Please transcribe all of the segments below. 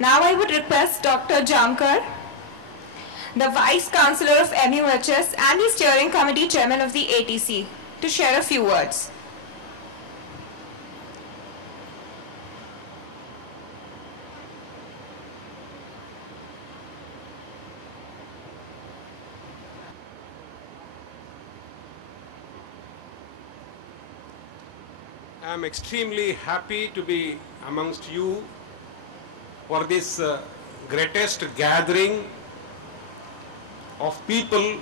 Now I would request Dr. Jamkar, the Vice Chancellor of MUHS and the Steering Committee Chairman of the ATC, to share a few words. I am extremely happy to be amongst you for this greatest gathering of people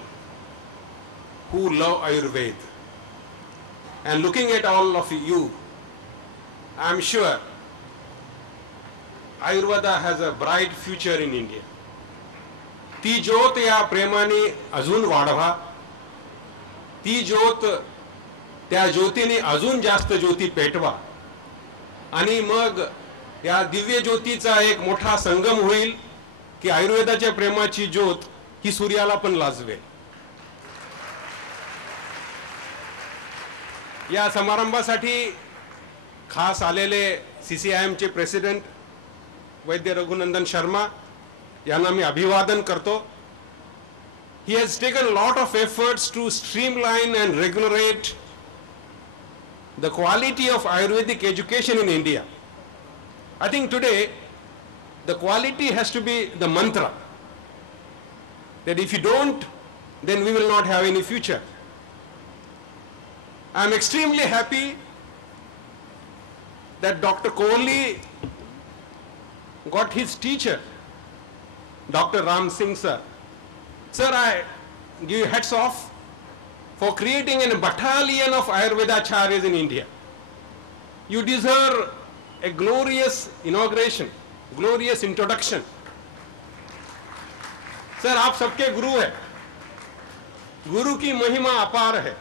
who love Ayurveda. And looking at all of you, I am sure Ayurveda has a bright future in India. ती ज्योत या प्रेमाने अजून वाढवा, ती ज्योत त्या ज्योतीने अजून जास्त ज्योती पेटवा आणि मग या दिव्य ज्योतीचा एक मोठा संगम होईल की आयुर्वेदाच्या प्रेमाची ज्योत ही सूर्याला पण लाजवेल. या समारंभासाठी खास आलेले CCIM चे प्रेसिडेंट वैद्य रघुनंदन शर्मा यांना मी अभिवादन करतो. He has taken a lot of efforts to streamline and regulate the quality of Ayurvedic education in India. I think today the quality has to be the mantra, that if you don't, then we will not have any future. I am extremely happy that Dr. Kohli got his teacher, Dr. Ram Singh sir. Sir, I give you hats off for creating a battalion of Ayurveda acharyas in India. You deserve a glorious inauguration, glorious introduction. Sir, आप सबके गुरु हैं. गुरु की महिमा अपार है.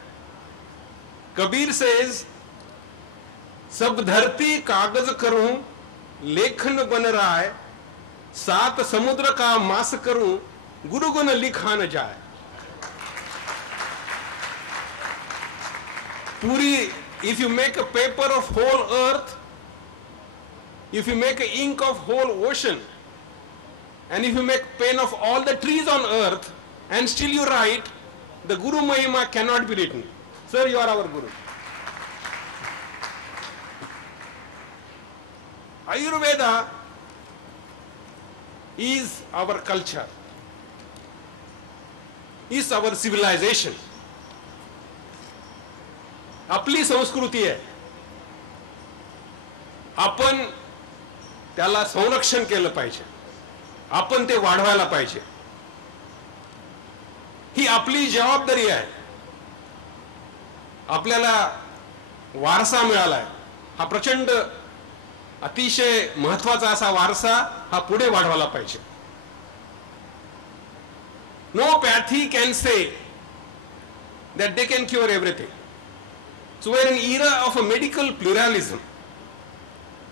Kabir says, सब धरती कागज करूं, लेखन बन रहा है, सात समुद्र का मास करूं, गुरु गुण लिखा न जाए. Puri, if you make a paper of whole earth, if you make ink of whole ocean, and if you make pen of all the trees on earth, and still you write, the Guru Mahima cannot be written. Sir, you are our Guru. Ayurveda is our culture, is our civilization. आपली संस्कृती आहे. आपण त्याला संरक्षण केलं पाहिजे. आपण ते वाढवायला पाहिजे. ही आपली जबाबदारी आहे. आपल्याला वारसा मिळाला आहे. हा प्रचंड अतिशय महत्त्वाचा असा वारसा हा पुढे वाढवायला पाहिजे. No pathy can say that they can cure everything. So we're in an era of a medical pluralism,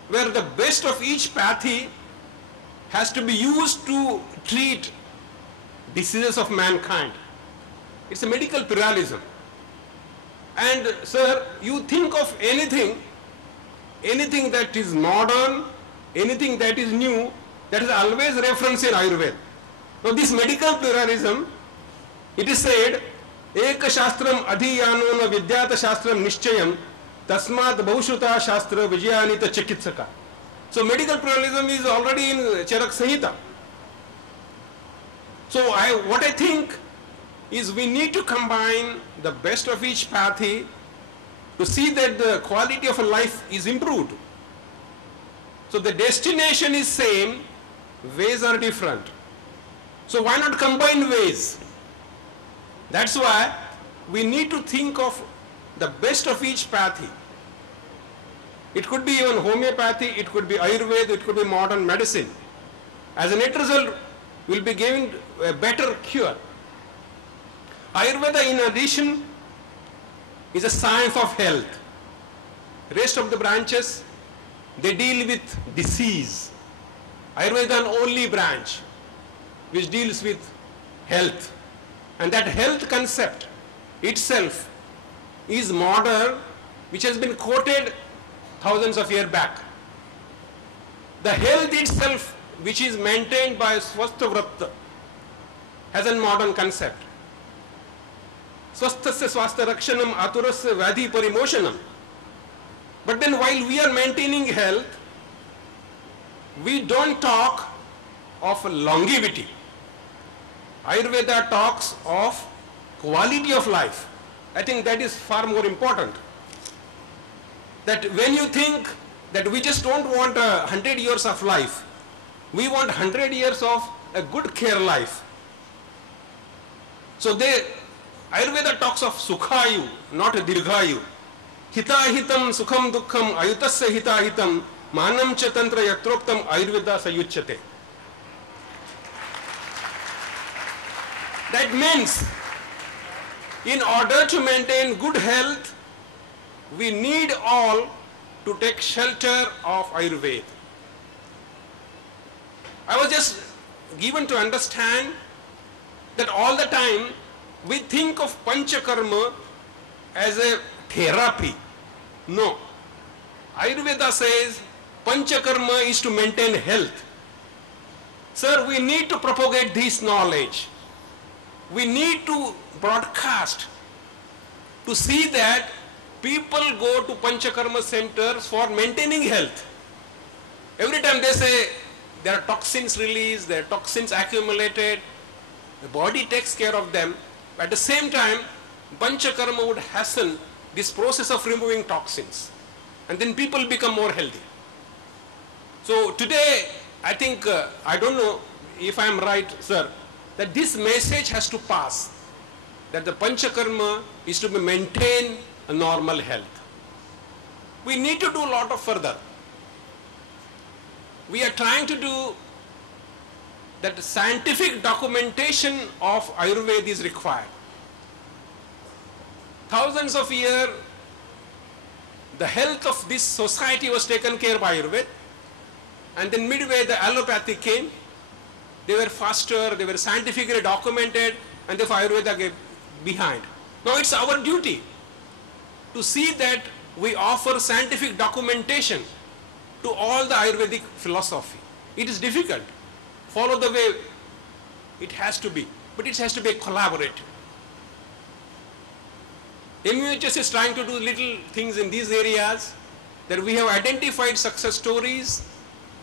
where the best of each pathy has to be used to treat diseases of mankind. It's a medical pluralism. And sir, you think of anything that is modern, anything that is new, that is always referenced in Ayurveda. Now this medical pluralism, it is said, एक शास्त्रम अधियानो न विद्यात शास्त्रम निश्चयम तस्मात् बहुश्रुता शास्त्र विजयानित चिकित्सका. So medical pluralism is already in Charak Samhita. So what I think is we need to combine the best of each pathy to see that the quality of a life is improved. So the destination is same, ways are different. So why not combine ways? That's why we need to think of the best of each pathy. It could be even homeopathy, it could be Ayurveda, it could be modern medicine. As a net result, we'll be giving a better cure. Ayurveda, in addition, is a science of health. Rest of the branches, they deal with disease. Ayurveda is an only branch which deals with health. And that health concept itself is modern, which has been quoted thousands of years back. The health itself which is maintained by Swasthya Vrat as a modern concept. Swasthasya swasthya rakshanam aturasya vyadhi parimoshanam. But then while we are maintaining health, we don't talk of longevity. Ayurveda talks of quality of life. I think that is far more important. That when you think that we just don't want 100 years of life, we want 100 years of a good care life. So Ayurveda talks of sukhayu, not dirghayu. Hitahitam sukham dukkham ayutasya hitahitam manam cha tantra yatroptam Ayurveda sayuchyate. That means in order to maintain good health, we need all to take shelter of Ayurveda. I was just given to understand that all the time we think of Panchakarma as a therapy. No. Ayurveda says Panchakarma is to maintain health. Sir, we need to propagate this knowledge. We need to broadcast to see that people go to Panchakarma centers for maintaining health. Every time they say there are toxins released, there are toxins accumulated, the body takes care of them. At the same time, Panchakarma would hasten this process of removing toxins. And then people become more healthy. So today, I think, I don't know if I am right, sir, that this message has to pass. That the Panchakarma is to maintain a normal health. We need to do a lot of further. We are trying to do that scientific documentation of Ayurveda is required. Thousands of years, the health of this society was taken care by Ayurveda, and then midway the allopathy came. They were faster, they were scientifically documented, and therefore Ayurveda gave behind. Now it's our duty to see that we offer scientific documentation to all the Ayurvedic philosophy. It is difficult. Follow the way it has to be, but it has to be collaborative. MUHS is trying to do little things in these areas, that we have identified success stories,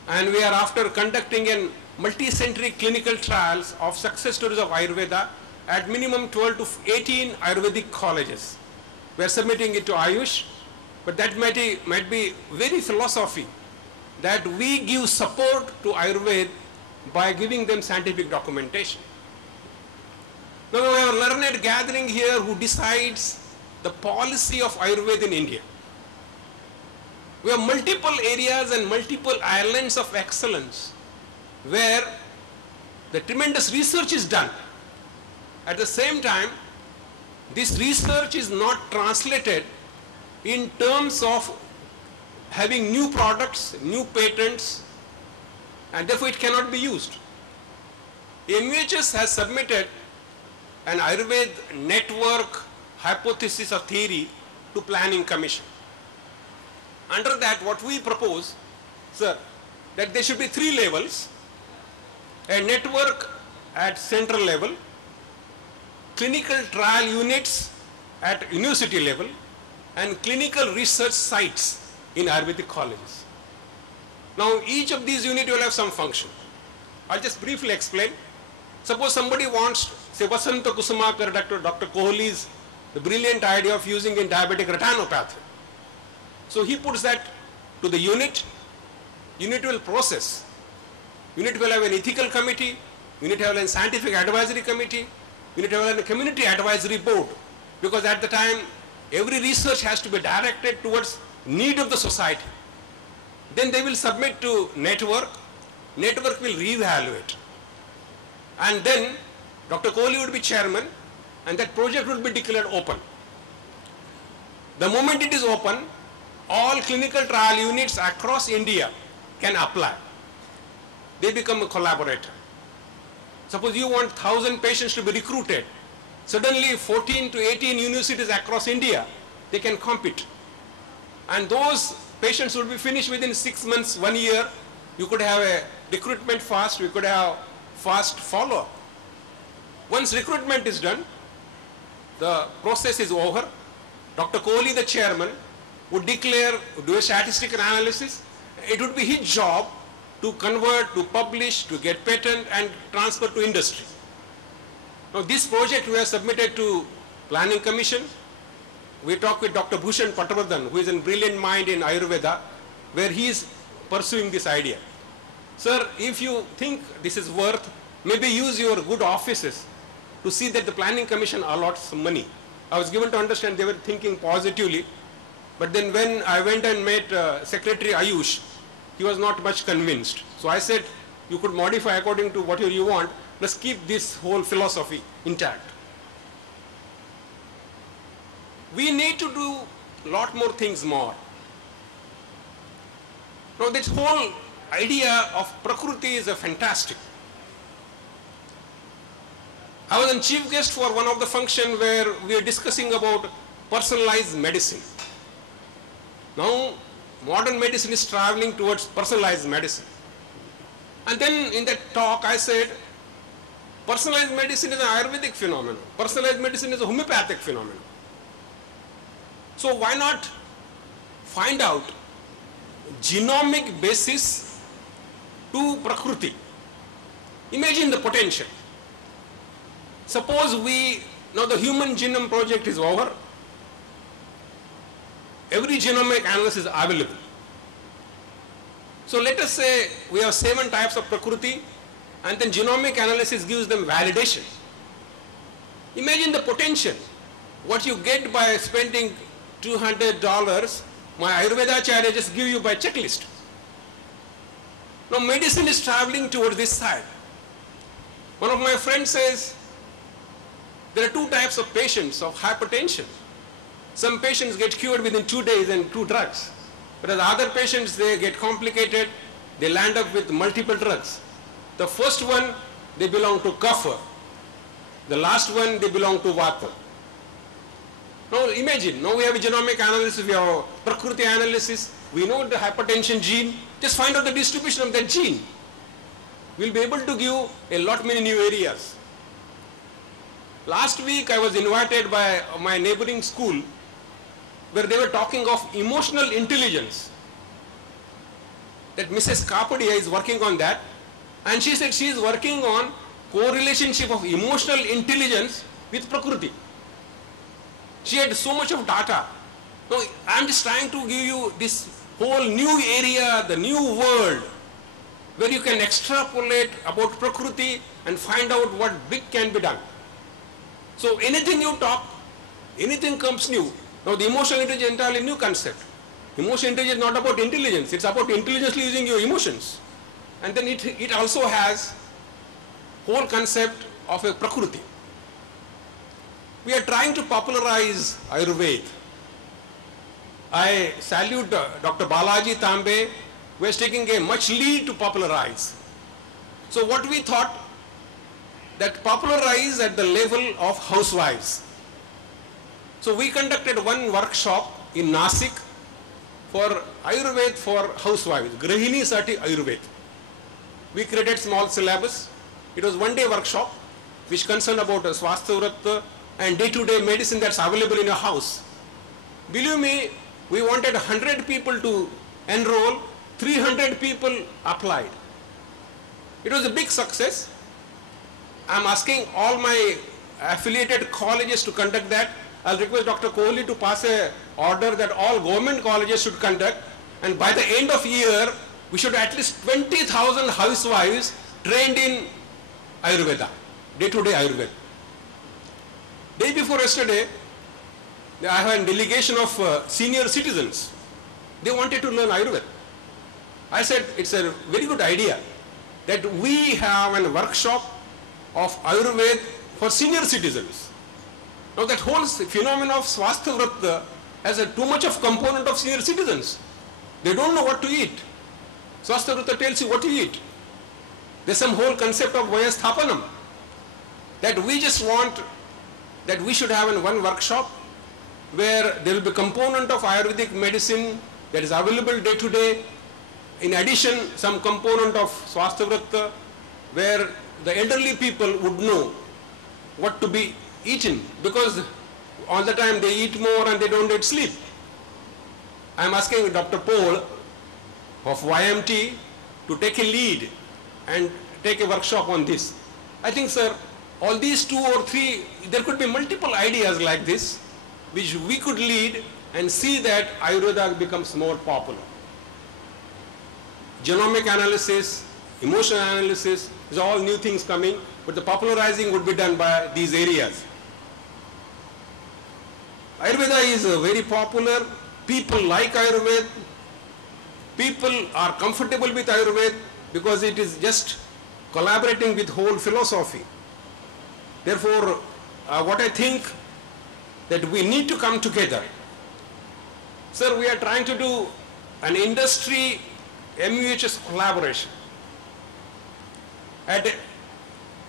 and we are after conducting a multi-centric clinical trials of success stories of Ayurveda at minimum 12 to 18 Ayurvedic colleges. We are submitting it to Ayush, but that might be very philosophy, that we give support to Ayurveda by giving them scientific documentation. Now we have a learned gathering here who decides the policy of Ayurveda in India. We have multiple areas and multiple islands of excellence where the tremendous research is done. At the same time, this research is not translated in terms of having new products, new patents, and therefore it cannot be used. MUHS has submitted an Ayurveda network hypothesis or theory to Planning Commission. Under that, what we propose, sir, that there should be 3 levels: a network at central level, clinical trial units at university level, and clinical research sites in Ayurvedic colleges. Now, each of these units will have some function. I'll just briefly explain. Suppose somebody wants, say, Vasanta Kusumakar, Dr. Kohli's, the brilliant idea of using in diabetic retinopathy. So he puts that to the unit. Unit will process. Unit will have an ethical committee. Unit will have a scientific advisory committee. Unit will have a community advisory board. Because at the time, every research has to be directed towards need of the society. Then they will submit to network. Network will reevaluate. And then Dr. Kohli would be chairman, and that project would be declared open. The moment it is open, all clinical trial units across India can apply. They become a collaborator. Suppose you want 1,000 patients to be recruited. Suddenly 14 to 18 universities across India, they can compete. And those patients will be finished within 6 months, 1 year. You could have a recruitment fast, we could have fast follow-up. Once recruitment is done, the process is over. Dr. Kohli, the chairman, would declare, do a statistical analysis. It would be his job to convert, to publish, to get patent and transfer to industry. Now this project we have submitted to Planning Commission. We talked with Dr. Bhushan Patwardhan, who is a brilliant mind in Ayurveda, where he is pursuing this idea. Sir, if you think this is worth, maybe use your good offices to see that the Planning Commission allots some money. I was given to understand they were thinking positively, but then when I went and met Secretary Ayush, he was not much convinced. So I said, you could modify according to what you want, let's keep this whole philosophy intact. We need to do a lot more things more. Now this whole idea of Prakriti is a fantastic. I was a chief guest for one of the function where we are discussing about personalized medicine. Now modern medicine is traveling towards personalized medicine. And then in that talk I said, personalized medicine is an Ayurvedic phenomenon. Personalized medicine is a homeopathic phenomenon. So why not find out genomic basis to Prakriti? Imagine the potential. Suppose now the Human Genome Project is over. Every genomic analysis is available. So let us say we have 7 types of Prakriti and then genomic analysis gives them validation. Imagine the potential. What you get by spending $200, my Ayurveda Acharya just give you by checklist. Now medicine is traveling towards this side. One of my friends says, there are 2 types of patients of hypertension. Some patients get cured within 2 days and 2 drugs. Whereas other patients, they get complicated, they land up with multiple drugs. The first one, they belong to Kapha. The last one, they belong to Vata. Now imagine, now we have a genomic analysis, we have Prakriti analysis, we know the hypertension gene, just find out the distribution of that gene. We'll be able to give a lot many new areas. Last week I was invited by my neighboring school where they were talking of emotional intelligence. That Mrs. Kapadia is working on that, and she said she is working on correlationship of emotional intelligence with Prakriti. She had so much of data. So I am just trying to give you this whole new area, the new world, where you can extrapolate about Prakriti and find out what big can be done. So anything you talk, anything comes new. Now the emotional intelligence is entirely new concept. Emotional intelligence is not about intelligence, it's about intelligently using your emotions. And then it also has whole concept of a Prakriti. We are trying to popularize Ayurveda. I salute Dr. Balaji Tambe, who is taking a much lead to popularize. So what we thought, that popularize at the level of housewives. So we conducted one workshop in Nasik for Ayurveda for housewives, Grahini Sati Ayurveda. We created small syllabus. It was one-day workshop which concerned about Swasthya Vrat and day-to-day medicine that's available in your house. Believe me, we wanted 100 people to enroll, 300 people applied. It was a big success. I'm asking all my affiliated colleges to conduct that. I'll request Dr. Kohli to pass an order that all government colleges should conduct, and by the end of year, we should have at least 20,000 housewives trained in Ayurveda, day-to-day Ayurveda. Day before yesterday, I had a delegation of senior citizens. They wanted to learn Ayurveda. I said, it's a very good idea that we have a workshop of Ayurveda for senior citizens. Now that whole phenomenon of Swasthya Vrat has too much of component of senior citizens. They don't know what to eat. Swasthya Vrat tells you what to eat. There's some whole concept of Vayasthapanam. That we just want, that we should have in one workshop where there will be component of Ayurvedic medicine that is available day to day, in addition some component of Swasthya where the elderly people would know what to be eaten, because all the time they eat more and they don't get sleep. I am asking Dr. Paul of YMT to take a lead and take a workshop on this. I think, sir, all these 2 or 3, there could be multiple ideas like this which we could lead and see that Ayurveda becomes more popular. Genomic analysis, emotional analysis, is all new things coming, but the popularizing would be done by these areas. Ayurveda is very popular. People like Ayurveda. People are comfortable with Ayurveda because it is just collaborating with whole philosophy. Therefore, what I think that we need to come together. Sir, we are trying to do an industry MUHS collaboration.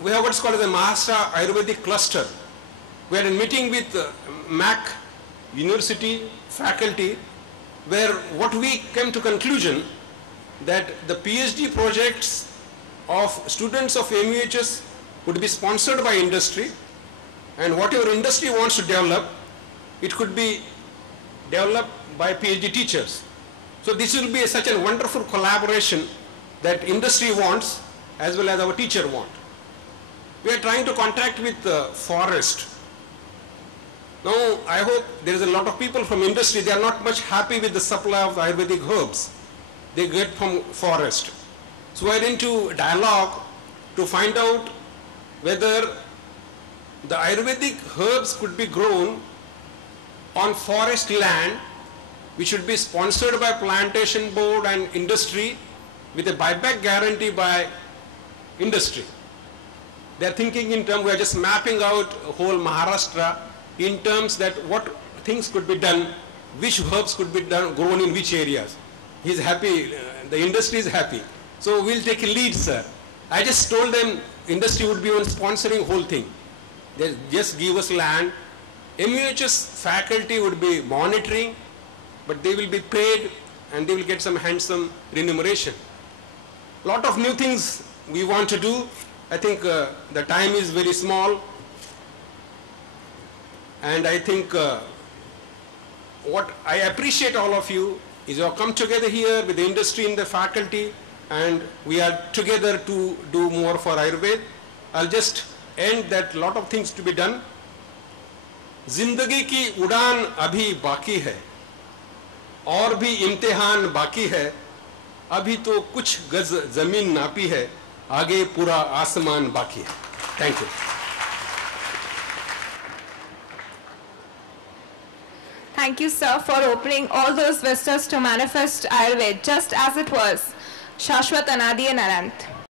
We have what's called the Maharashtra Ayurvedic Cluster. We are in meeting with MAC University faculty, where what we came to conclusion that the PhD projects of students of MUHS would be sponsored by industry, and whatever industry wants to develop, it could be developed by PhD teachers. So this will be such a wonderful collaboration that industry wants as well as our teacher want. We are trying to contract with forest. Now I hope there is a lot of people from industry, they are not much happy with the supply of Ayurvedic herbs they get from forest. So we are into dialogue to find out whether the Ayurvedic herbs could be grown on forest land, which should be sponsored by plantation board and industry with a buyback guarantee by industry. They are thinking in terms, we are just mapping out whole Maharashtra in terms that what things could be done, which herbs could be done, grown in which areas. He is happy, the industry is happy. So we'll take a lead, sir. I just told them industry would be on sponsoring whole thing. They just give us land. MUHS faculty would be monitoring, but they will be paid and they will get some handsome remuneration. Lot of new things we want to do. I think the time is very small, and I think what I appreciate all of you is you have come together here with the industry and the faculty, and we are together to do more for Ayurveda. I'll just end that lot of things to be done. जिंदगी की उड़ान अभी बाकी है और भी इम्तिहान बाकी है, अभी तो कुछ गज जमीन नापी है, आगे पूरा आसमान बाकी है. Thank you. Thank you, sir, for opening all those vistas to manifest Ayurveda just as it was. Shashwat Anadi and Anant.